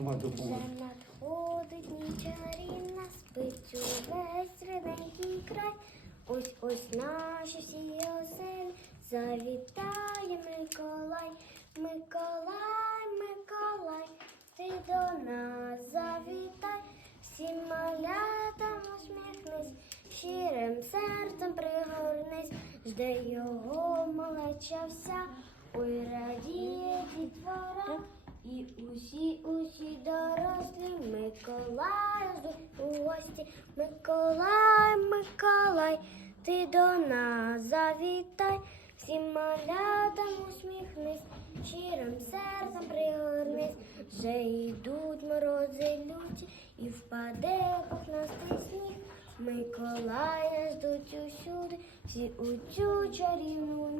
Мама допоможе. Вже надходить ніч чарівна, спить увесь ріденький край. Ось ось наші всі оселі завітає Миколай. Миколай, Миколай, ти до нас завітай, всім малятам усміхнись, щирим серцем пригорнись, жде його малеча вся, ой радіє дітвора. Миколая у гості. Миколай, Миколай, ти до нас завітай, всім малятам усміхнись, щирим серцем пригорнись, вже йдуть морози люті, і впаде пухнастий сніг. Миколая ждуть усюди, всі у цю чарівну